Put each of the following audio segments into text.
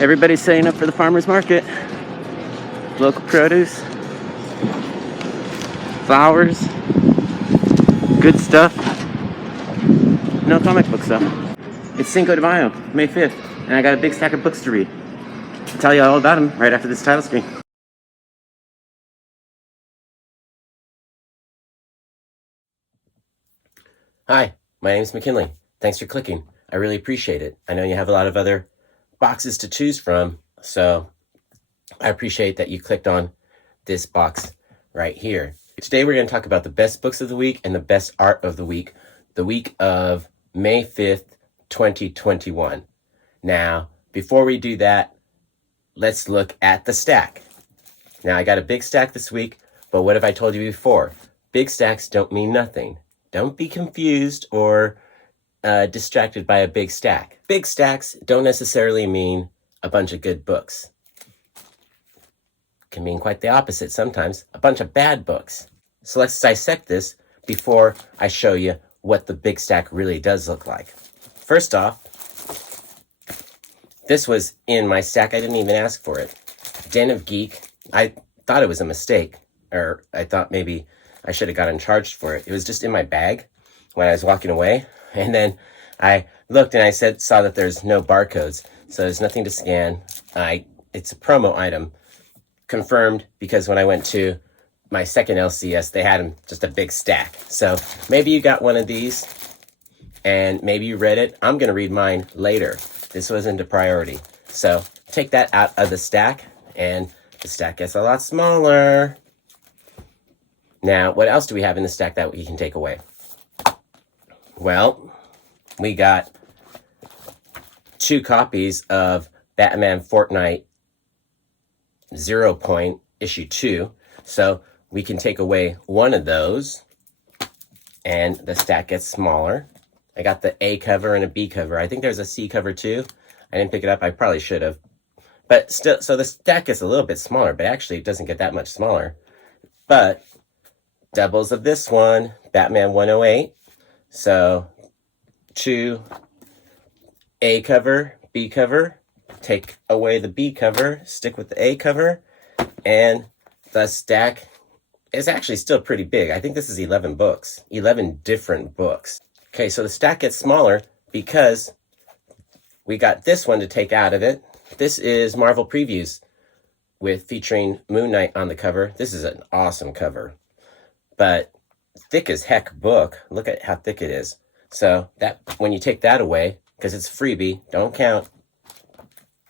Everybody's setting up for the farmer's market. Local produce, flowers, good stuff. No comic book stuff. It's Cinco de Mayo, May 5th, and I got a big stack of books to read. I'll tell you all about them right after this title screen. Hi, my name is McKinley. Thanks for clicking. I really appreciate it. I know you have a lot of other boxes to choose from, so I appreciate that you clicked on this box right here. Today we're going to talk about the best books of the week and the best art of the week of May 5th, 2021. Now, before we do that, let's look at the stack. Now, I got a big stack this week, but what have I told you before? Big stacks don't mean nothing. Don't be confused or distracted by a big stack. Big stacks don't necessarily mean a bunch of good books. Can mean quite the opposite sometimes, a bunch of bad books. So let's dissect this before I show you what the big stack really does look like. First off, this was in my stack. I didn't even ask for it. Den of Geek. I thought it was a mistake, or I thought maybe I should have gotten charged for it. It was just in my bag when I was walking away. And then I looked and I saw that there's no barcodes. So there's nothing to scan. It's a promo item. Confirmed, because when I went to my second LCS, they had them just a big stack. So maybe you got one of these and maybe you read it. I'm going to read mine later. This wasn't a priority. So take that out of the stack and the stack gets a lot smaller. Now, what else do we have in the stack that we can take away? Well, we got 2 copies of Batman Fortnite 0 Point issue 2. So we can take away one of those and the stack gets smaller. I got the A cover and a B cover. I think there's a C cover too. I didn't pick it up. I probably should have. But still, so the stack gets a little bit smaller, but actually it doesn't get that much smaller. But doubles of this one, Batman 108. So 2 A cover, B cover. Take away the B cover, stick with the A cover, and the stack is actually still pretty big. I think this is 11 books, 11 different books. Okay, so the stack gets smaller because we got this one to take out of it. This is Marvel Previews featuring Moon Knight on the cover. This is an awesome cover, but thick as heck book. Look at how thick it is. So that when you take that away, because it's freebie, don't count,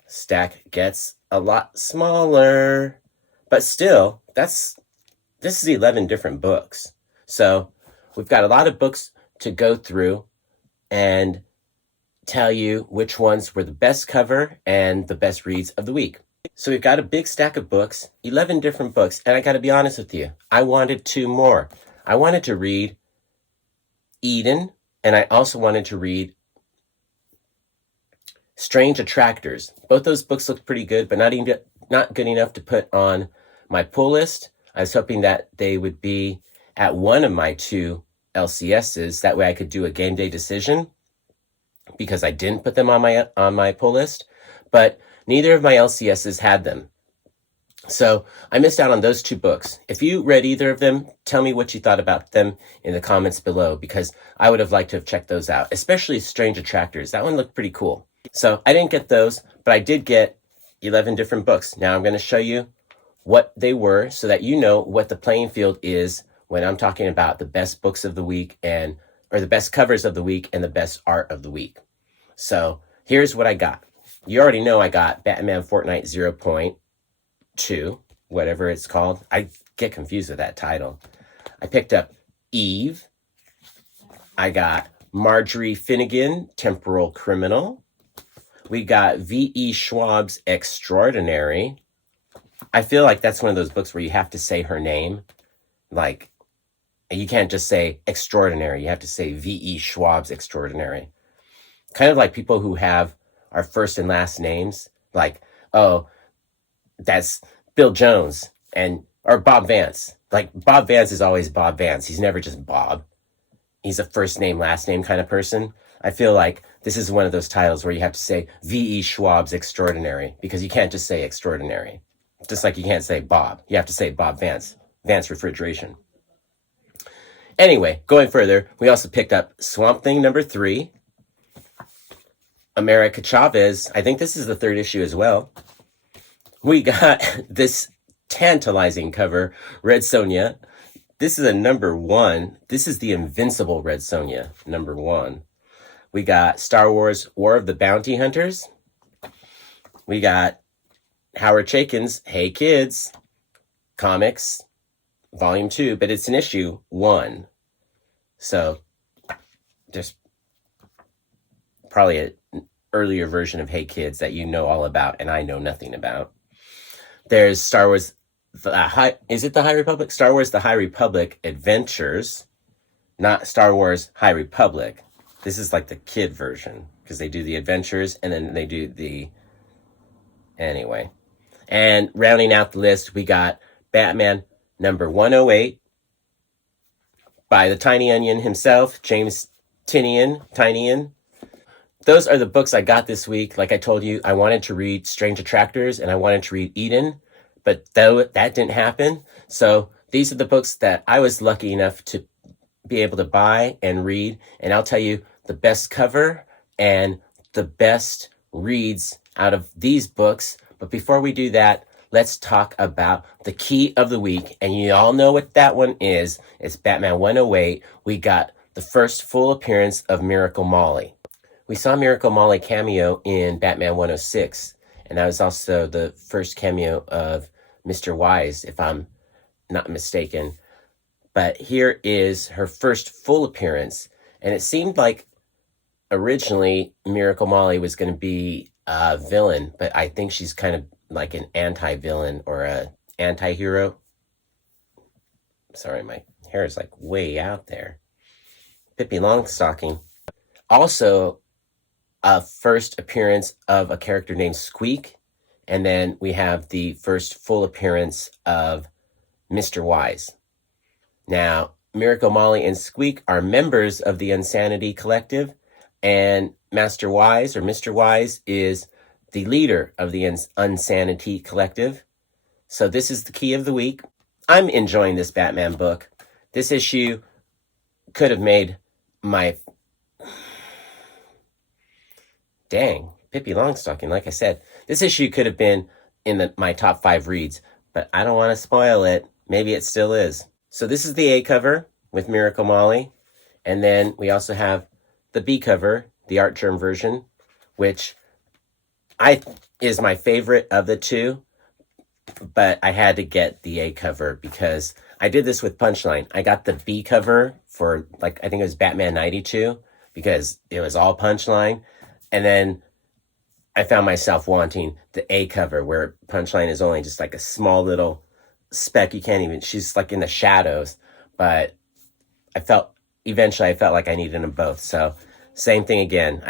stack gets a lot smaller. But still, this is 11 different books. So we've got a lot of books to go through and tell you which ones were the best cover and the best reads of the week. So we've got a big stack of books, 11 different books, and I got to be honest with you, I wanted 2 more. I wanted to read Eden, and I also wanted to read Strange Attractors. Both those books looked pretty good, but not good enough to put on my pull list. I was hoping that they would be at one of my 2 LCSs. That way I could do a game day decision, because I didn't put them on my pull list. But neither of my LCSs had them. So I missed out on those 2 books. If you read either of them, tell me what you thought about them in the comments below, because I would have liked to have checked those out, especially Strange Attractors. That one looked pretty cool. So I didn't get those, but I did get 11 different books. Now I'm going to show you what they were so that you know what the playing field is when I'm talking about the best books of the week or the best covers of the week and the best art of the week. So here's what I got. You already know I got Batman Fortnite 0 Point 2, whatever it's called. I get confused with that title. I picked up Eve. I got Marjorie Finnegan, Temporal Criminal. We got V.E. Schwab's Extraordinary. I feel like that's one of those books where you have to say her name. Like, you can't just say Extraordinary. You have to say V.E. Schwab's Extraordinary. Kind of like people who have our first and last names. Like, oh, that's Bill Jones or Bob Vance. Like, Bob Vance is always Bob Vance. He's never just Bob. He's a first name, last name kind of person. I feel like this is one of those titles where you have to say V.E. Schwab's Extraordinary, because you can't just say extraordinary. Just like you can't say Bob. You have to say Bob Vance. Vance Refrigeration. Anyway, going further, we also picked up Swamp Thing number 3. America Chavez. I think this is the 3rd issue as well. We got this tantalizing cover, Red Sonja. This is a number 1. This is the Invincible Red Sonja, number 1. We got Star Wars War of the Bounty Hunters. We got Howard Chaykin's Hey Kids Comics, Volume 2, but it's an issue 1. So there's probably an earlier version of Hey Kids that you know all about and I know nothing about. There's Star Wars, is it the High Republic? Star Wars The High Republic Adventures, not Star Wars High Republic. This is like the kid version, because they do the adventures and then they do the... Anyway. And rounding out the list, we got Batman number 108 by the Tiny Onion himself, James Tynion. Those are the books I got this week. Like I told you, I wanted to read Strange Attractors and I wanted to read Eden, but that didn't happen. So these are the books that I was lucky enough to be able to buy and read. And I'll tell you the best cover and the best reads out of these books. But before we do that, let's talk about the key of the week. And you all know what that one is. It's Batman 108. We got the first full appearance of Miracle Molly. We saw Miracle Molly cameo in Batman 106, and that was also the first cameo of Mr. Wise, if I'm not mistaken. But here is her first full appearance, and it seemed like originally Miracle Molly was going to be a villain, but I think she's kind of like an anti-villain or a anti-hero. Sorry, my hair is like way out there. Pippi Longstocking. Also, a first appearance of a character named Squeak, and then we have the first full appearance of Mr. Wise. Now, Miracle Molly and Squeak are members of the Unsanity Collective, and Master Wise, or Mr. Wise, is the leader of the Unsanity Collective. So this is the key of the week. I'm enjoying this Batman book. This issue could have made my... Dang, Pippi Longstocking, like I said. This issue could have been in my top 5 reads, but I don't want to spoil it. Maybe it still is. So this is the A cover with Miracle Molly. And then we also have the B cover, the Art Germ version, which is my favorite of the two. But I had to get the A cover because I did this with Punchline. I got the B cover for, I think it was Batman 92, because it was all Punchline. And then I found myself wanting the A cover where Punchline is only just like a small little speck. You can't even, she's like in the shadows. But eventually I felt like I needed them both. So same thing again.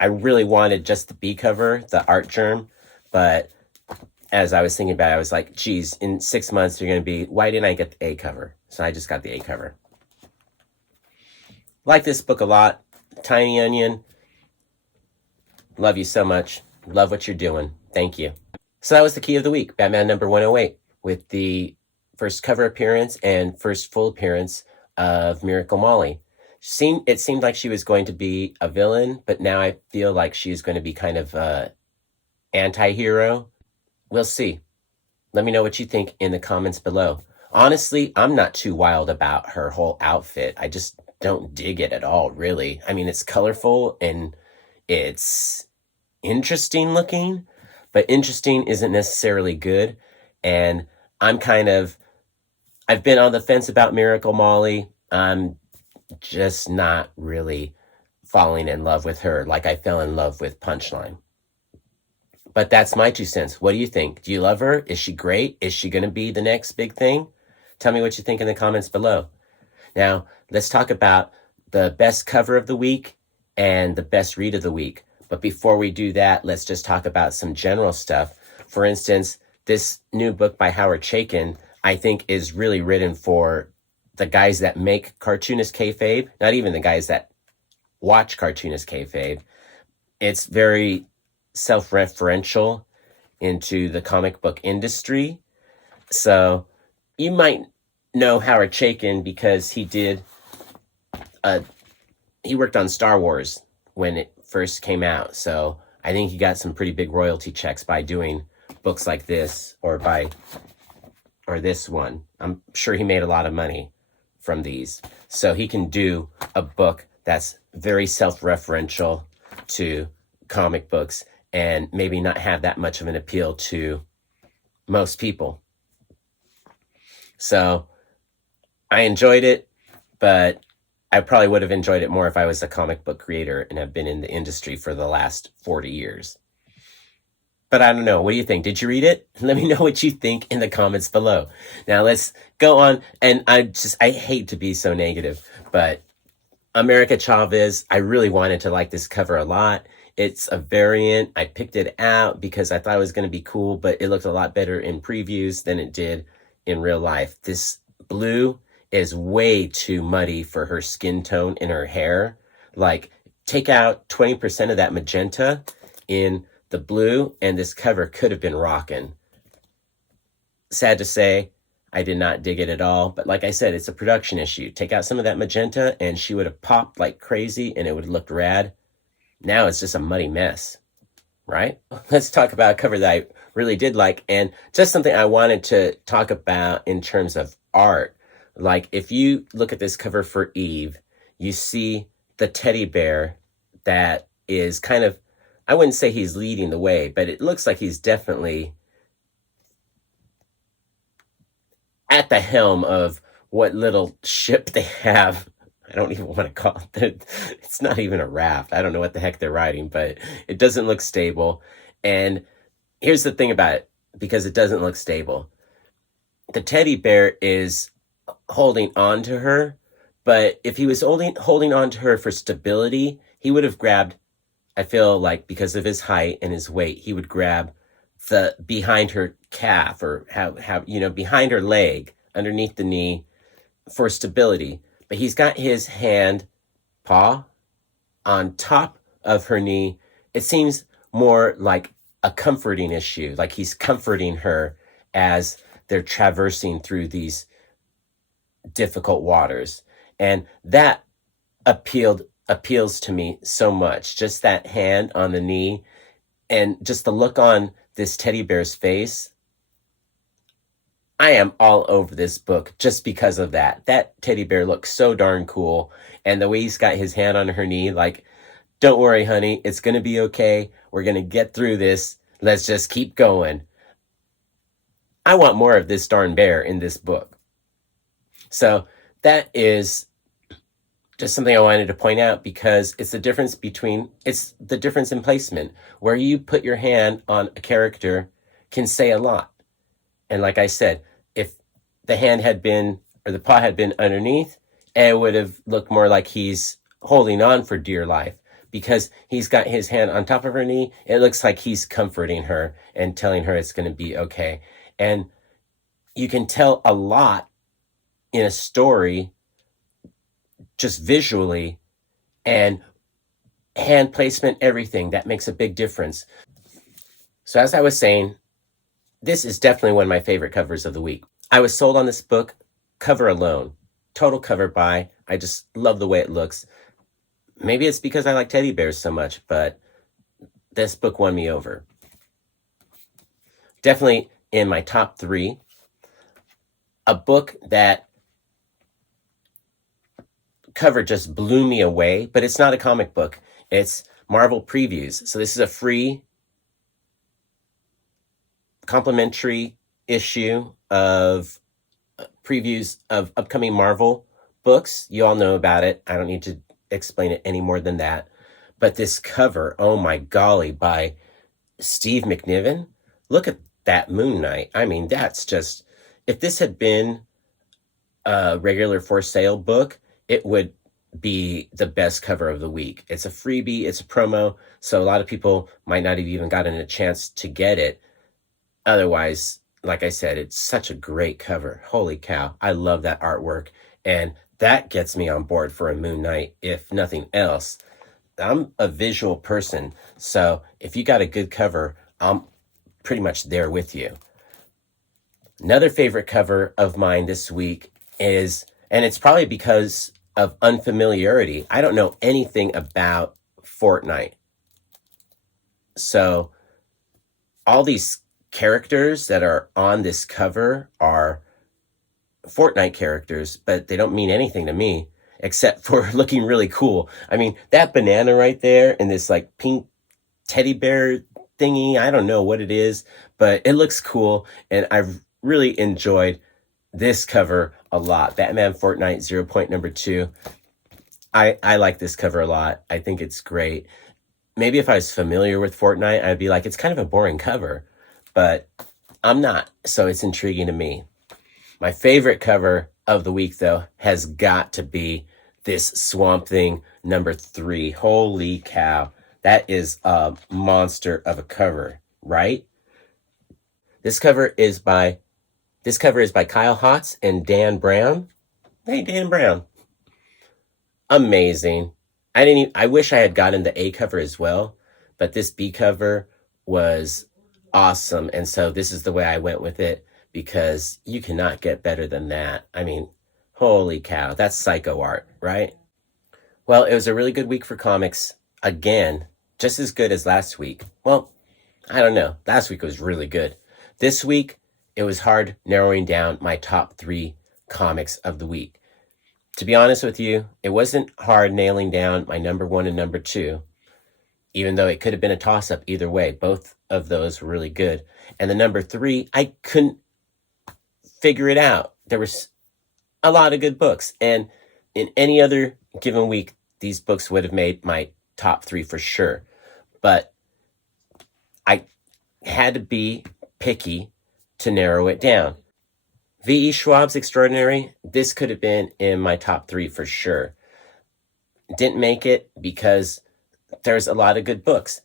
I really wanted just the B cover, the Art Germ. But as I was thinking about it, I was like, geez, in 6 months they're going to be, why didn't I get the A cover? So I just got the A cover. Like this book a lot. Tiny Onion. Love you so much. Love what you're doing. Thank you. So that was the key of the week. Batman number 108 with the first cover appearance and first full appearance of Miracle Molly. It seemed like she was going to be a villain, but now I feel like she's going to be kind of an anti-hero. We'll see. Let me know what you think in the comments below. Honestly, I'm not too wild about her whole outfit. I just don't dig it at all, really. I mean, it's colorful and it's interesting looking, but interesting isn't necessarily good. And I've been on the fence about Miracle Molly. I'm just not really falling in love with her like I fell in love with Punchline. But that's my 2 cents. What do you think? Do you love her? Is she great? Is she going to be the next big thing? Tell me what you think in the comments below. Now, let's talk about the best cover of the week and the best read of the week. But before we do that, let's just talk about some general stuff. For instance, this new book by Howard Chaykin, I think, is really written for the guys that make cartoonist kayfabe, not even the guys that watch cartoonist kayfabe. It's very self-referential into the comic book industry. So you might know Howard Chaykin because he worked on Star Wars when it first came out. So I think he got some pretty big royalty checks by doing books like this or this one. I'm sure he made a lot of money from these. So he can do a book that's very self-referential to comic books and maybe not have that much of an appeal to most people. So I enjoyed it, but I probably would have enjoyed it more if I was a comic book creator and have been in the industry for the last 40 years. But I don't know. What do you think? Did you read it? Let me know what you think in the comments below. Now let's go on. And I hate to be so negative, but America Chavez, I really wanted to like this cover a lot. It's a variant. I picked it out because I thought it was going to be cool, but it looked a lot better in previews than it did in real life. This blue is way too muddy for her skin tone in her hair. Like, take out 20% of that magenta in the blue, and this cover could have been rocking. Sad to say, I did not dig it at all. But like I said, it's a production issue. Take out some of that magenta, and she would have popped like crazy, and it would have looked rad. Now it's just a muddy mess, right? Let's talk about a cover that I really did like, and just something I wanted to talk about in terms of art. Like, if you look at this cover for Eve, you see the teddy bear that is kind of, I wouldn't say he's leading the way, but it looks like he's definitely at the helm of what little ship they have. I don't even want to call it, it's not even a raft. I don't know what the heck they're riding, but it doesn't look stable. And here's the thing about it, because it doesn't look stable. The teddy bear is holding on to her, but if he was holding on to her for stability, he would have grabbed, I feel like because of his height and his weight, he would grab the behind her calf or behind her leg, underneath the knee for stability. But he's got his paw on top of her knee. It seems more like a comforting issue, like he's comforting her as they're traversing through these difficult waters. And that appeals to me so much. Just that hand on the knee and just the look on this teddy bear's face. I am all over this book just because of that. That teddy bear looks so darn cool. And the way he's got his hand on her knee, like, don't worry, honey, it's going to be okay. We're going to get through this. Let's just keep going. I want more of this darn bear in this book. So that is just something I wanted to point out, because it's the difference in placement. Where you put your hand on a character can say a lot. And like I said, if the hand had been, or the paw had been underneath, it would have looked more like he's holding on for dear life. Because he's got his hand on top of her knee, it looks like he's comforting her and telling her it's going to be okay. And you can tell a lot in a story just visually, and hand placement, everything, that makes a big difference. So as I was saying, this is definitely one of my favorite covers of the week. I was sold on this book, cover alone. Total cover buy. I just love the way it looks. Maybe it's because I like teddy bears so much, but this book won me over. Definitely in my top 3. A book that cover just blew me away, but it's not a comic book. It's Marvel previews. So this is a free complimentary issue of previews of upcoming Marvel books. You all know about it. I don't need to explain it any more than that. But this cover, oh my golly, by Steve McNiven. Look at that Moon Knight. I mean, that's just, if this had been a regular for sale book, it would be the best cover of the week. It's a freebie, it's a promo, so a lot of people might not have even gotten a chance to get it. Otherwise, like I said, it's such a great cover. Holy cow, I love that artwork, and that gets me on board for a Moon Knight, if nothing else. I'm a visual person. So if you got a good cover, I'm pretty much there with you. Another favorite cover of mine this week is, and it's probably because of unfamiliarity, I don't know anything about Fortnite. So all these characters that are on this cover are Fortnite characters, but they don't mean anything to me except for looking really cool. I mean, that banana right there and this like pink teddy bear thingy, I don't know what it is, but it looks cool, and I've really enjoyed this cover a lot. Batman Fortnite 0 point number 2. I like this cover a lot. I think it's great. Maybe if I was familiar with Fortnite, I'd be like, it's kind of a boring cover, but I'm not, so it's intriguing to me. My favorite cover of the week, though, has got to be this Swamp Thing number 3. Holy cow. That is a monster of a cover, right? This cover is by Kyle Hotz and Dan Brown. Hey, Dan Brown. Amazing. I wish I had gotten the A cover as well, but this B cover was awesome. And so this is the way I went with it, because you cannot get better than that. I mean, holy cow, that's psycho art, right? Well, it was a really good week for comics. Again, just as good as last week. Well, I don't know. Last week was really good. This week, it was hard narrowing down my top 3 comics of the week. To be honest with you, it wasn't hard nailing down my number 1 and number 2, even though it could have been a toss-up either way. Both of those were really good. And the number 3, I couldn't figure it out. There was a lot of good books, and in any other given week, these books would have made my top 3 for sure. But I had to be picky to narrow it down. V.E. Schwab's Extraordinary, this could have been in my top 3 for sure. Didn't make it because there's a lot of good books.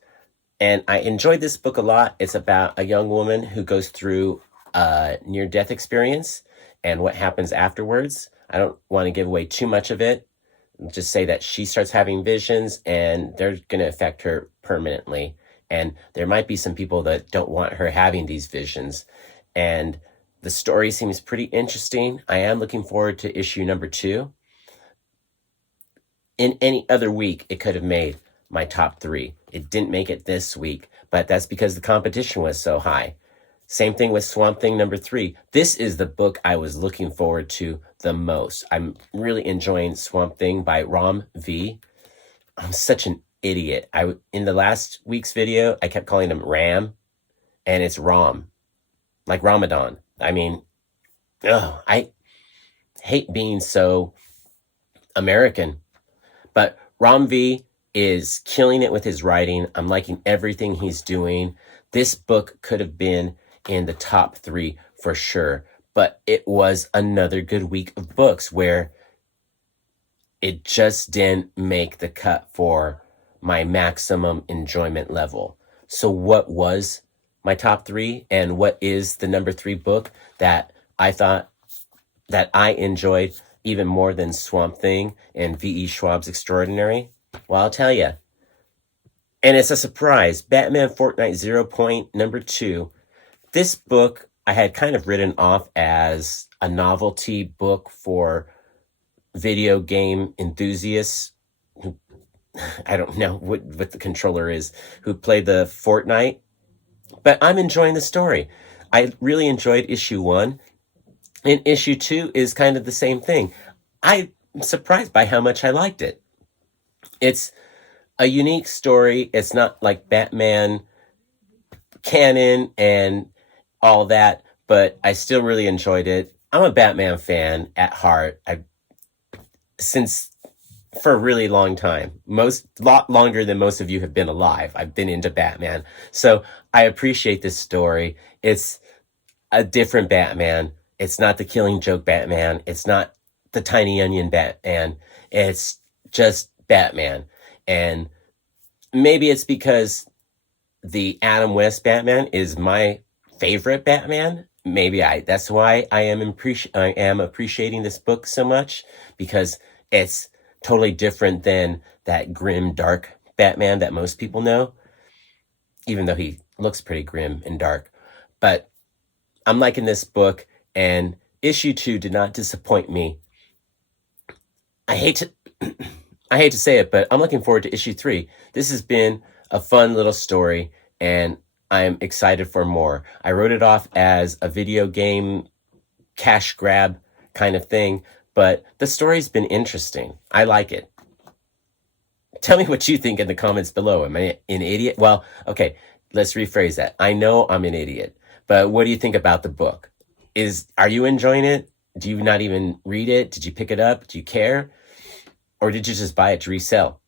And I enjoyed this book a lot. It's about a young woman who goes through a near-death experience and what happens afterwards. I don't want to give away too much of it. Just say that she starts having visions, and they're going to affect her permanently. And there might be some people that don't want her having these visions. And the story seems pretty interesting. I am looking forward to issue number 2. In any other week, it could have made my top 3. It didn't make it this week, but that's because the competition was so high. Same thing with Swamp Thing number 3. This is the book I was looking forward to the most. I'm really enjoying Swamp Thing by Ram V. I'm such an idiot. In the last week's video, I kept calling him Ram, and it's Ram, like Ramadan. I mean, I hate being so American, but Ram V is killing it with his writing. I'm liking everything he's doing. This book could have been in the top 3 for sure, but it was another good week of books where it just didn't make the cut for my maximum enjoyment level. So what was my top 3, and what is the number 3 book that I thought that I enjoyed even more than Swamp Thing and V.E. Schwab's Extraordinary? Well, I'll tell you. And it's a surprise. Batman Fortnite 0 point number 2. This book I had kind of written off as a novelty book for video game enthusiasts who, I don't know what the controller is, who play the Fortnite. But I'm enjoying the story. I really enjoyed issue 1. And issue 2 is kind of the same thing. I'm surprised by how much I liked it. It's a unique story. It's not like Batman canon and all that, but I still really enjoyed it. I'm a Batman fan at heart. Since for a really long time, lot longer than most of you have been alive, I've been into Batman. So I appreciate this story. It's a different Batman. It's not the Killing Joke Batman. It's not the Tiny Onion Batman. It's just Batman. And maybe it's because the Adam West Batman is my favorite Batman. That's why I am appreciating this book so much, because it's totally different than that grim, dark Batman that most people know, even though he looks pretty grim and dark. But I'm liking this book, and issue 2 did not disappoint me. I hate to I hate to say it, but I'm looking forward to issue 3. This has been a fun little story, and I'm excited for more. I wrote it off as a video game cash grab kind of thing, but the story's been interesting. I like it. Tell me what you think in the comments below. Am I an idiot? Well, okay, let's rephrase that. I know I'm an idiot, but what do you think about the book? Are you enjoying it? Do you not even read it? Did you pick it up? Do you care? Or did you just buy it to resell?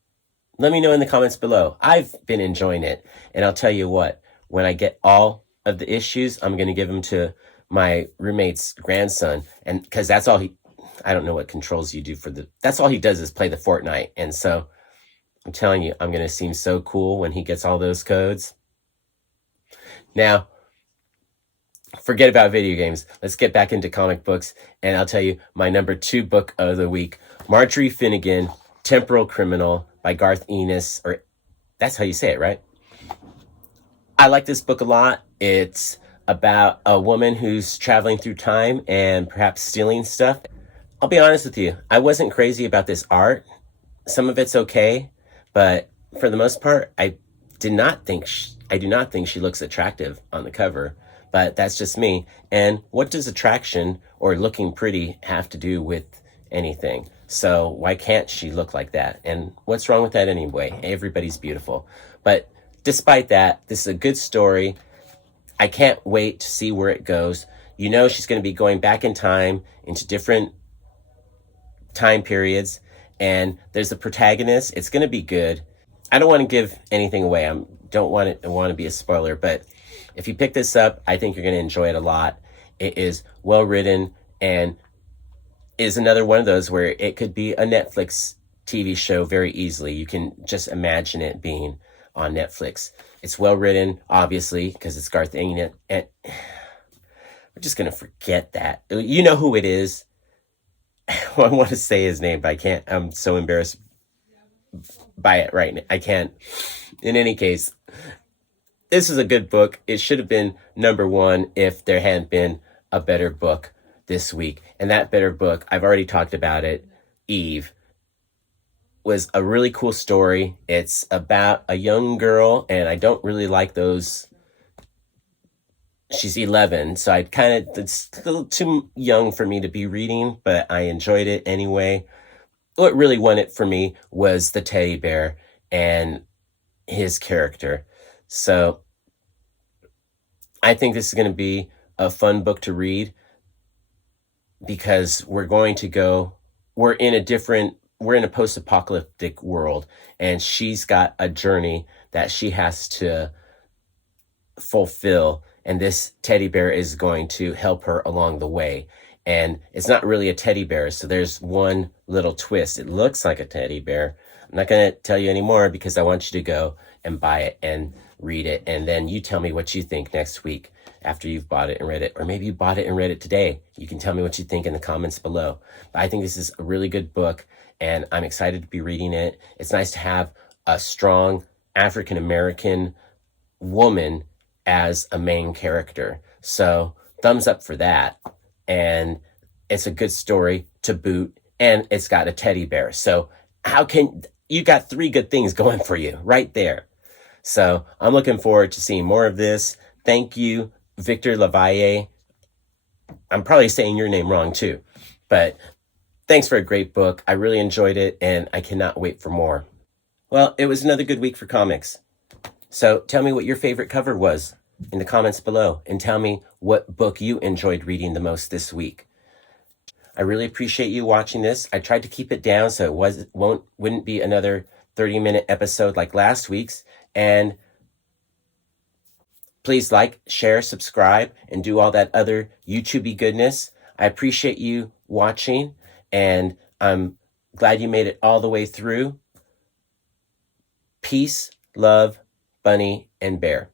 Let me know in the comments below. I've been enjoying it, and I'll tell you what, when I get all of the issues, I'm going to give them to my roommate's grandson, and because that's all I don't know what controls you do that's all he does is play the Fortnite, and so I'm telling you, I'm going to seem so cool when he gets all those codes. Now, forget about video games. Let's get back into comic books, and I'll tell you my number 2 book of the week, Marjorie Finnegan, Temporal Criminal by Garth Ennis, or that's how you say it, right? I like this book a lot. It's about a woman who's traveling through time and perhaps stealing stuff. I'll be honest with you, I wasn't crazy about this art. Some of it's okay, but for the most part, I do not think she looks attractive on the cover. But that's just me. And what does attraction or looking pretty have to do with anything? So why can't she look like that? And what's wrong with that anyway? Everybody's beautiful. But despite that, this is a good story. I can't wait to see where it goes. You know, she's going to be going back in time into different time periods. And there's the protagonist. It's going to be good. I don't want to give anything away. I don't want to be a spoiler, but if you pick this up, I think you're going to enjoy it a lot. It is well written and is another one of those where it could be a Netflix TV show very easily. You can just imagine it being on Netflix. It's well written, obviously, because it's Garth Ennis. And we're just going to forget that. You know who it is. I want to say his name, but I can't. I'm so embarrassed by it right now. I can't. In any case, this is a good book. It should have been number 1 if there hadn't been a better book this week. And that better book, I've already talked about it, Eve, was a really cool story. It's about a young girl, and I don't really like those. She's 11, so it's a little too young for me to be reading, but I enjoyed it anyway. What really won it for me was the teddy bear and his character. So I think this is going to be a fun book to read because we're in a post-apocalyptic world, and she's got a journey that she has to fulfill, and this teddy bear is going to help her along the way. And it's not really a teddy bear, so there's one little twist. It looks like a teddy bear. I'm not going to tell you anymore because I want you to go and buy it and read it, and then you tell me what you think next week after you've bought it and read it. Or maybe you bought it and read it today. You can tell me what you think in the comments below. But I think this is a really good book, and I'm excited to be reading it. It's nice to have a strong African-American woman as a main character. So thumbs up for that. And it's a good story to boot, and it's got a teddy bear. So you got 3 good things going for you right there. So I'm looking forward to seeing more of this. Thank you, Victor Lavalle. I'm probably saying your name wrong too, but thanks for a great book. I really enjoyed it, and I cannot wait for more. Well, it was another good week for comics. So tell me what your favorite cover was in the comments below, and tell me what book you enjoyed reading the most this week. I really appreciate you watching this. I tried to keep it down so it wouldn't be another 30-minute episode like last week's. And please like, share, subscribe, and do all that other YouTube-y goodness. I appreciate you watching, and I'm glad you made it all the way through. Peace, love, Bunny, and Bear.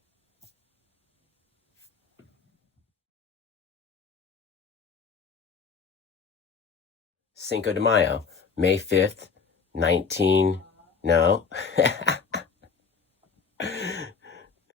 Cinco de Mayo, May 5th, no.